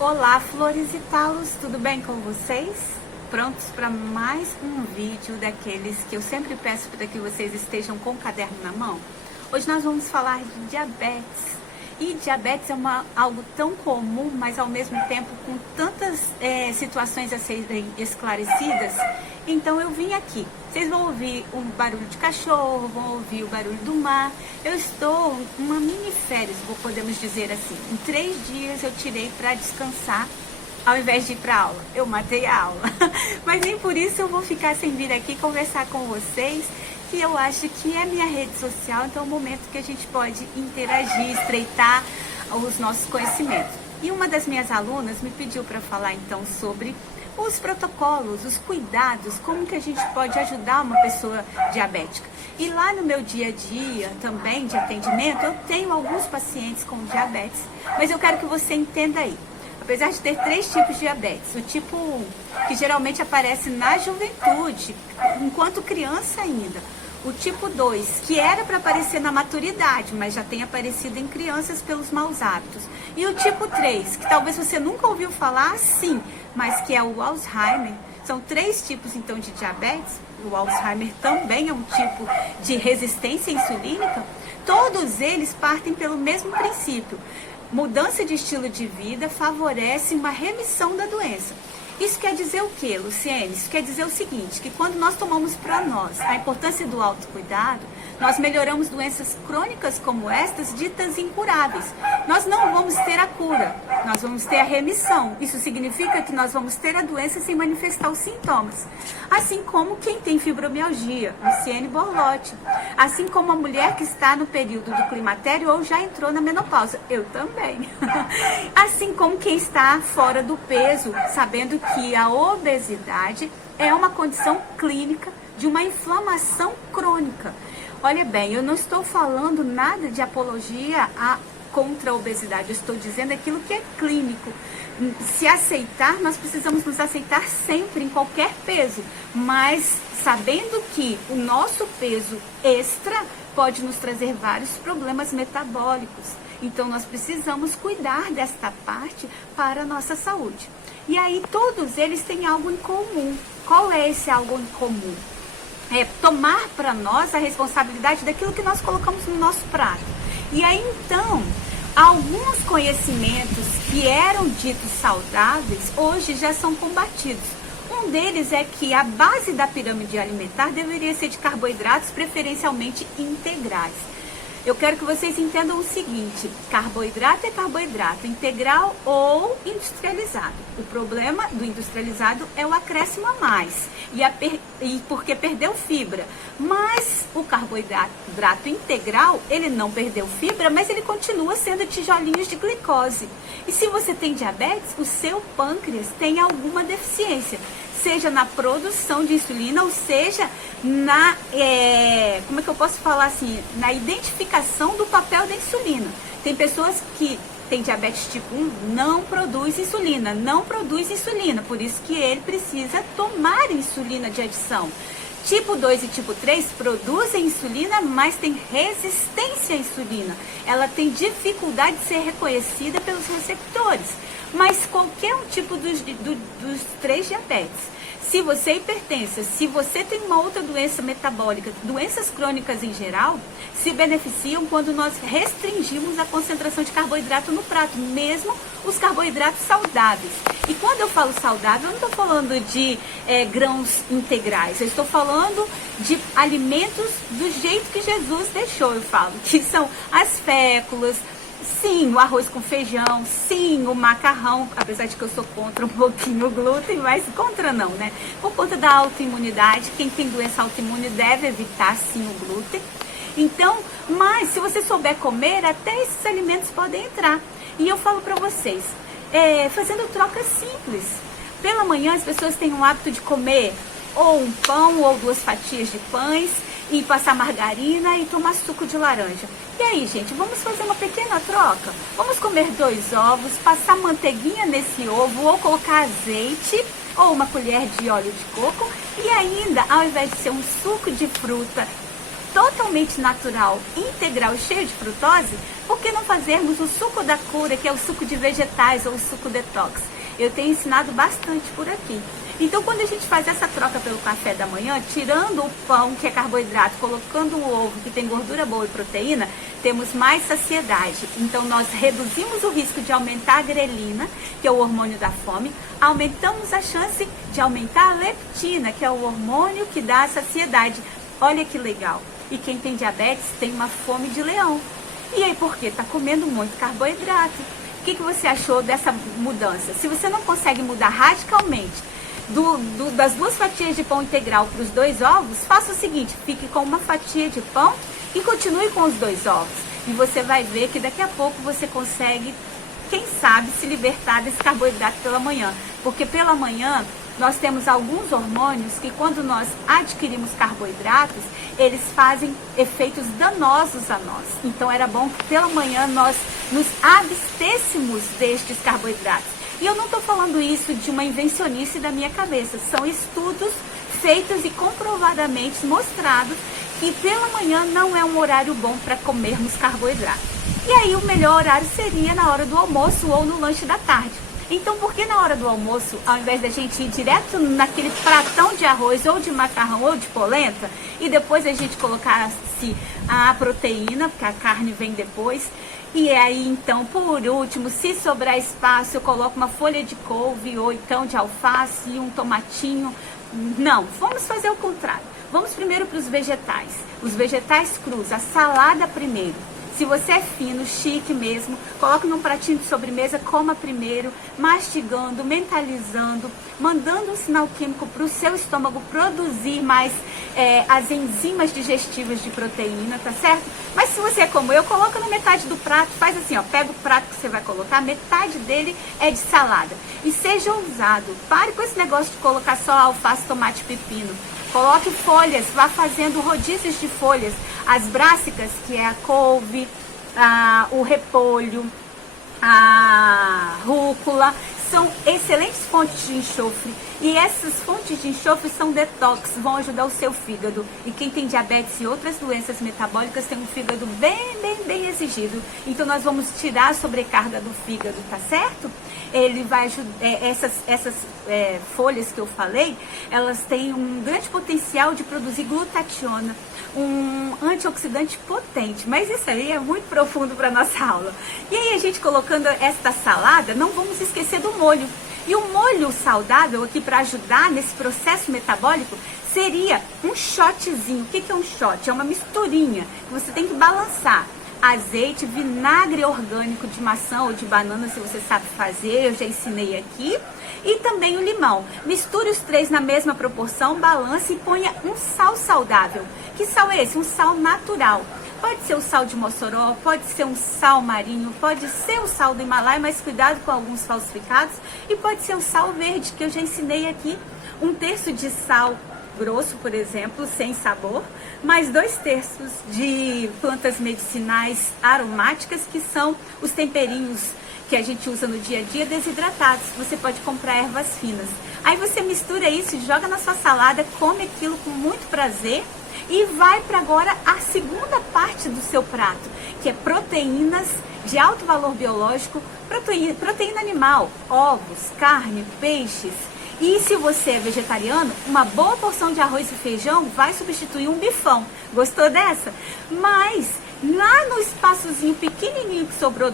Olá, flores e talos, tudo bem com vocês? Prontos para mais um vídeo daqueles que eu sempre peço para que vocês estejam com o caderno na mão? Hoje nós vamos falar de diabetes. E diabetes é algo tão comum, mas ao mesmo tempo com tantas situações a serem esclarecidas. Então eu vim aqui. Vocês vão ouvir o barulho de cachorro, vão ouvir o barulho do mar. Eu estou uma mini férias, podemos dizer assim. Em 3 dias eu tirei para descansar ao invés de ir para aula. Eu matei a aula. Mas nem por isso eu vou ficar sem vir aqui conversar com vocês, que eu acho que é minha rede social, então é um momento que a gente pode interagir, estreitar os nossos conhecimentos. E uma das minhas alunas me pediu para falar então sobre os protocolos, os cuidados, como que a gente pode ajudar uma pessoa diabética. E lá no meu dia a dia também de atendimento, eu tenho alguns pacientes com diabetes, mas eu quero que você entenda aí. Apesar de ter 3 tipos de diabetes, o tipo 1, que geralmente aparece na juventude, enquanto criança ainda. O tipo 2, que era para aparecer na maturidade, mas já tem aparecido em crianças pelos maus hábitos. E o tipo 3, que talvez você nunca ouviu falar, sim, mas que é o Alzheimer. São 3 tipos, então, de diabetes. O Alzheimer também é um tipo de resistência insulínica. Todos eles partem pelo mesmo princípio. Mudança de estilo de vida favorece uma remissão da doença. Isso quer dizer o quê, Luciene? Isso quer dizer o seguinte, que quando nós tomamos para nós a importância do autocuidado, nós melhoramos doenças crônicas como estas, ditas incuráveis. Nós não vamos ter a cura, nós vamos ter a remissão. Isso significa que nós vamos ter a doença sem manifestar os sintomas. Assim como quem tem fibromialgia, Luciene Borlotti. Assim como a mulher que está no período do climatério ou já entrou na menopausa, eu também. Assim como quem está fora do peso, sabendo que a obesidade é uma condição clínica de uma inflamação crônica. Olha bem, eu não estou falando nada de apologia contra a obesidade, eu estou dizendo aquilo que é clínico. Se aceitar, nós precisamos nos aceitar sempre, em qualquer peso, mas sabendo que o nosso peso extra pode nos trazer vários problemas metabólicos. Então nós precisamos cuidar desta parte para a nossa saúde. E aí todos eles têm algo em comum. Qual é esse algo em comum? É tomar para nós a responsabilidade daquilo que nós colocamos no nosso prato. E aí então, alguns conhecimentos que eram ditos saudáveis, hoje já são combatidos. Um deles é que a base da pirâmide alimentar deveria ser de carboidratos, preferencialmente integrais. Eu quero que vocês entendam o seguinte, carboidrato é carboidrato, integral ou industrializado. O problema do industrializado é o acréscimo a mais, e porque perdeu fibra. Mas o carboidrato integral, ele não perdeu fibra, mas ele continua sendo tijolinhos de glicose. E se você tem diabetes, o seu pâncreas tem alguma deficiência, seja na produção de insulina, ou seja, como é que eu posso falar assim, na identificação do papel da insulina. Tem pessoas que têm diabetes tipo 1, não produz insulina, por isso que ele precisa tomar insulina de adição. Tipo 2 e tipo 3 produzem insulina, mas tem resistência à insulina. Ela tem dificuldade de ser reconhecida pelos receptores. Mas qualquer um tipo dos 3 diabetes, se você é hipertensa, se você tem uma outra doença metabólica, doenças crônicas em geral, se beneficiam quando nós restringimos a concentração de carboidrato no prato, mesmo os carboidratos saudáveis. E quando eu falo saudável, eu não estou falando de grãos integrais, eu estou falando de alimentos do jeito que Jesus deixou, eu falo, que são as féculas, sim, o arroz com feijão, sim, o macarrão, apesar de que eu sou contra um pouquinho o glúten, mas contra não, né? Por conta da autoimunidade, quem tem doença autoimune deve evitar, sim, o glúten. Então, mas se você souber comer, até esses alimentos podem entrar. E eu falo para vocês, fazendo trocas simples. Pela manhã as pessoas têm o hábito de comer ou um pão ou 2 fatias de pães, e passar margarina e tomar suco de laranja. E aí, gente, vamos fazer uma pequena troca? Vamos comer 2 ovos, passar manteiguinha nesse ovo, ou colocar azeite, ou uma colher de óleo de coco, e ainda, ao invés de ser um suco de fruta totalmente natural, integral e cheio de frutose, por que não fazermos o suco da cura, que é o suco de vegetais ou o suco detox? Eu tenho ensinado bastante por aqui. Então, quando a gente faz essa troca pelo café da manhã, tirando o pão, que é carboidrato, colocando o ovo, que tem gordura boa e proteína, temos mais saciedade. Então, nós reduzimos o risco de aumentar a grelina, que é o hormônio da fome, aumentamos a chance de aumentar a leptina, que é o hormônio que dá a saciedade. Olha que legal. E quem tem diabetes tem uma fome de leão. E aí, por quê? Está comendo muito carboidrato. O que você achou dessa mudança? Se você não consegue mudar radicalmente das 2 fatias de pão integral para os 2 ovos, faça o seguinte: fique com uma fatia de pão e continue com os 2 ovos. E você vai ver que daqui a pouco você consegue, quem sabe, se libertar desse carboidrato pela manhã. Porque pela manhã nós temos alguns hormônios que, quando nós adquirimos carboidratos, eles fazem efeitos danosos a nós. Então era bom que pela manhã nós nos abstêssemos destes carboidratos. E eu não estou falando isso de uma invencionice da minha cabeça. São estudos feitos e comprovadamente mostrados que pela manhã não é um horário bom para comermos carboidrato. E aí o melhor horário seria na hora do almoço ou no lanche da tarde. Então, por que na hora do almoço, ao invés da gente ir direto naquele pratão de arroz ou de macarrão ou de polenta, e depois a gente colocasse a proteína, porque a carne vem depois, e aí então, por último, se sobrar espaço, eu coloco uma folha de couve ou então de alface e um tomatinho. Não, vamos fazer o contrário. Vamos primeiro para os vegetais. Os vegetais crus, a salada primeiro. Se você é fino, chique mesmo, coloque num pratinho de sobremesa, coma primeiro, mastigando, mentalizando, mandando um sinal químico para o seu estômago produzir mais as enzimas digestivas de proteína, tá certo? Mas se você é como eu, coloca na metade do prato, faz assim, ó, pega o prato que você vai colocar, metade dele é de salada. E seja ousado, pare com esse negócio de colocar só alface, tomate e pepino. Coloque folhas, vá fazendo rodízios de folhas. As brássicas, que é a couve, o repolho, a rúcula, são excelentes fontes de enxofre. E essas fontes de enxofre são detox, vão ajudar o seu fígado. E quem tem diabetes e outras doenças metabólicas tem um fígado bem exigido. Então nós vamos tirar a sobrecarga do fígado, tá certo? Ele vai ajudar, essas folhas que eu falei, elas têm um grande potencial de produzir glutationa, um antioxidante potente, mas isso aí é muito profundo para nossa aula. E aí a gente colocando esta salada, não vamos esquecer do molho. E o molho saudável aqui para ajudar nesse processo metabólico seria um shotzinho. O que é um shot? É uma misturinha que você tem que balançar. Azeite, vinagre orgânico de maçã ou de banana, se você sabe fazer, eu já ensinei aqui. E também o limão. Misture os 3 na mesma proporção, balance e ponha um sal saudável. Que sal é esse? Um sal natural. Pode ser o sal de Mossoró, pode ser um sal marinho, pode ser o sal do Himalaia, mas cuidado com alguns falsificados. E pode ser o sal verde, que eu já ensinei aqui. 1/3 de sal grosso, por exemplo, sem sabor, mais 2/3 de plantas medicinais aromáticas, que são os temperinhos que a gente usa no dia a dia, desidratados. Você pode comprar ervas finas. Aí você mistura isso, joga na sua salada, come aquilo com muito prazer e vai para agora a segunda parte do seu prato, que é proteínas de alto valor biológico, proteína animal, ovos, carne, peixes. E se você é vegetariano, uma boa porção de arroz e feijão vai substituir um bifão. Gostou dessa? Mas lá no espaçozinho pequenininho que sobrou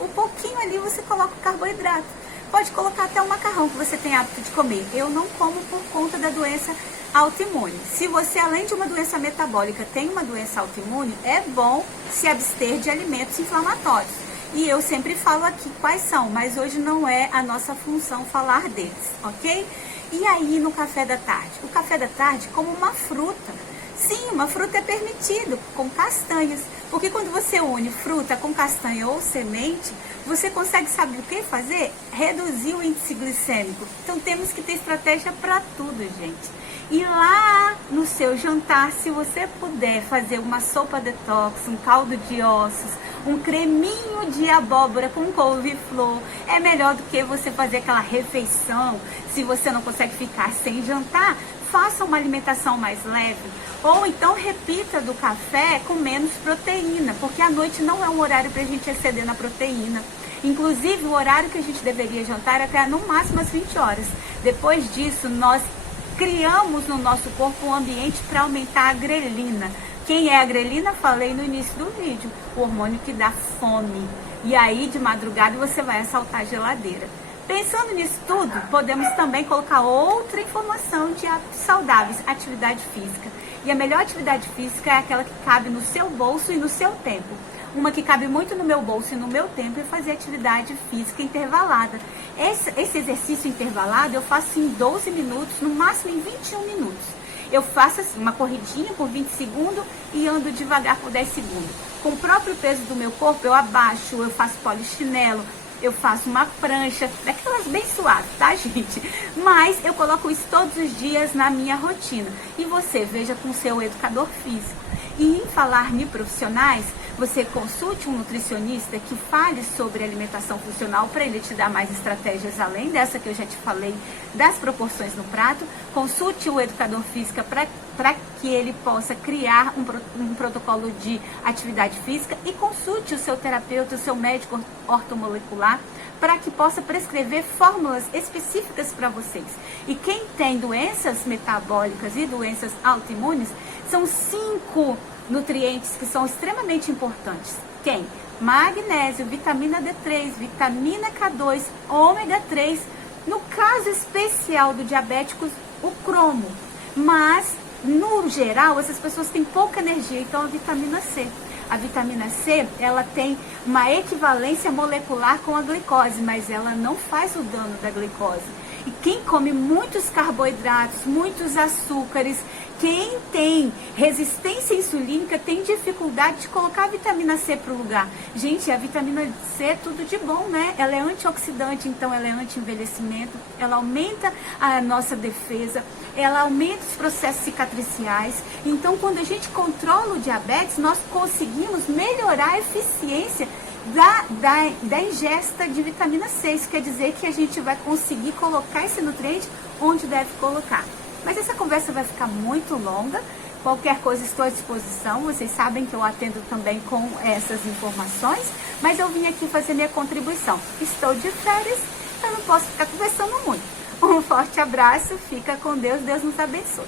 um pouquinho ali, você coloca o carboidrato. Pode colocar até um macarrão que você tem hábito de comer. Eu não como por conta da doença autoimune. Se você, além de uma doença metabólica, tem uma doença autoimune, é bom se abster de alimentos inflamatórios. E eu sempre falo aqui quais são, mas hoje não é a nossa função falar deles, ok? E aí no café da tarde? O café da tarde como uma fruta. Sim, uma fruta é permitido, com castanhas. Porque quando você une fruta com castanha ou semente, você consegue, sabe o que fazer? Reduzir o índice glicêmico. Então temos que ter estratégia para tudo, gente. E lá no seu jantar, se você puder fazer uma sopa detox, um caldo de ossos, um creminho de abóbora com couve-flor, é melhor do que você fazer aquela refeição. Se você não consegue ficar sem jantar, faça uma alimentação mais leve, ou então repita do café com menos proteína, porque à noite não é um horário para a gente exceder na proteína. Inclusive, o horário que a gente deveria jantar é até no máximo às 20 horas. Depois disso, nós criamos no nosso corpo um ambiente para aumentar a grelina. Quem é a grelina? Falei no início do vídeo, o hormônio que dá fome. E aí, de madrugada, você vai assaltar a geladeira. Pensando nisso tudo, podemos também colocar outra informação de hábitos saudáveis, atividade física. E a melhor atividade física é aquela que cabe no seu bolso e no seu tempo. Uma que cabe muito no meu bolso e no meu tempo é fazer atividade física intervalada. Esse exercício intervalado eu faço em 12 minutos, no máximo em 21 minutos. Eu faço assim, uma corridinha por 20 segundos e ando devagar por 10 segundos. Com o próprio peso do meu corpo, eu abaixo, eu faço polichinelo, eu faço uma prancha, daquelas bem suaves, tá, gente? Mas eu coloco isso todos os dias na minha rotina. E você, veja com o seu educador físico. E em falar em profissionais, você consulte um nutricionista que fale sobre alimentação funcional para ele te dar mais estratégias além dessa que eu já te falei, das proporções no prato. Consulte o educador físico para que ele possa criar um protocolo de atividade física e consulte o seu terapeuta, o seu médico ortomolecular, para que possa prescrever fórmulas específicas para vocês. E quem tem doenças metabólicas e doenças autoimunes, são 5 nutrientes que são extremamente importantes. Quem? Magnésio, vitamina D3, vitamina K2, ômega 3, no caso especial do diabético, o cromo. Mas, no geral, essas pessoas têm pouca energia, então a vitamina C. A vitamina C, ela tem uma equivalência molecular com a glicose, mas ela não faz o dano da glicose. E quem come muitos carboidratos, muitos açúcares, quem tem resistência insulínica tem dificuldade de colocar a vitamina C para o lugar. Gente, a vitamina C é tudo de bom, né? Ela é antioxidante, então ela é anti-envelhecimento, ela aumenta a nossa defesa, ela aumenta os processos cicatriciais. Então, quando a gente controla o diabetes, nós conseguimos melhorar a eficiência da ingesta de vitamina C. Isso quer dizer que a gente vai conseguir colocar esse nutriente onde deve colocar. Mas essa conversa vai ficar muito longa. Qualquer coisa estou à disposição. Vocês sabem que eu atendo também com essas informações. Mas eu vim aqui fazer minha contribuição. Estou de férias, então não posso ficar conversando muito. Um forte abraço, fica com Deus, Deus nos abençoe.